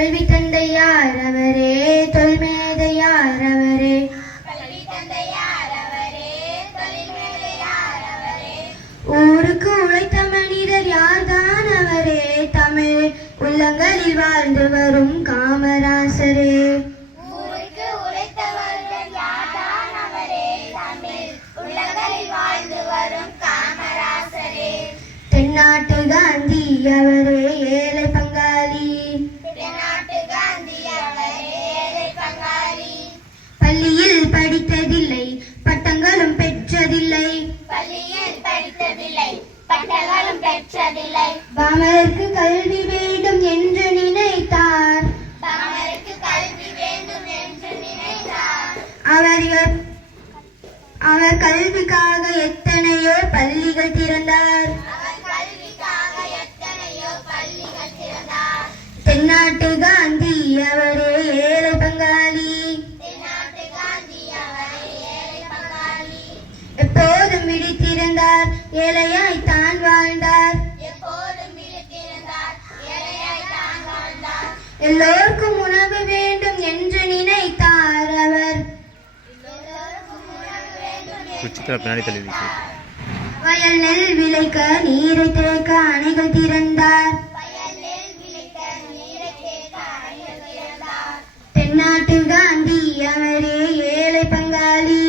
கல்வி தந்தையார் அவரே, தொல்மேதையார் அவரே. ஊருக்கு உழைத்த மனிதர் யார்தான் அவரே, தமிழ் உள்ளங்களில் வாழ்ந்து வரும் காமராசரே. தென்னாட்டு காந்தி அவரே, ஏழை பங்காளி. பள்ளியில் படித்ததில்லை, பட்டங்களும் பெற்றதில்லை. பாமரருக்கு கல்வி வேண்டும் என்று நினைத்தார். அவர் கல்விக்காக எத்தனையோ பள்ளிகள் திறந்தார். தென்னாட்டு காந்தி அவரே, ஏழை பங்காளி. எப்போதும் விழித்திருந்தார், ஏழையாய் தான் வாழ்ந்தார். எல்லோருக்கும் உணவு வேண்டும் என்று நினைத்தார் அவர். வயல் நெல் விளைக்க நீரை தேக்க அணைகள் திறந்தார். தென்னாட்டு காந்தி அவரே, ஏழை பங்காளி.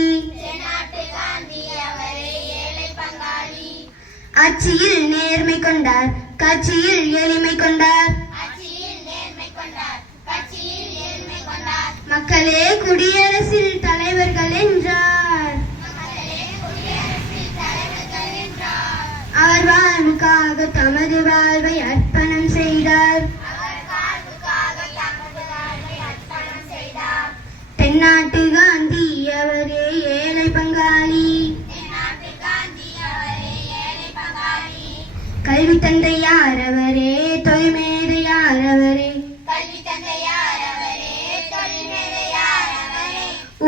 ஆட்சியில் நேர்மை கொண்டார், காட்சியில் எளிமை கொண்டார். மக்களே குடியரசில் தலைவர்கள் என்றார். அவர் வாழ்வுக்காக தமது வாழ்வை அர்ப்பணம் செய்தார். தென்னாட்டு காந்தி அவரே, ஏழை பங்காளி. கல்வி தந்தையார் அவரே, தொல்மேதையார் அவரே.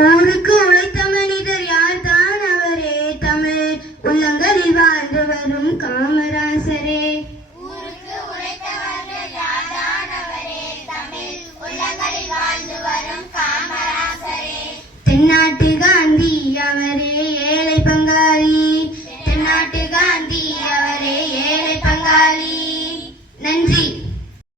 ஊருக்கு உழைத்த மனிதர் யார்தான் அவரே, தமிழ் உள்ளங்களில் வாழ்ந்து வரும் காமராசரே.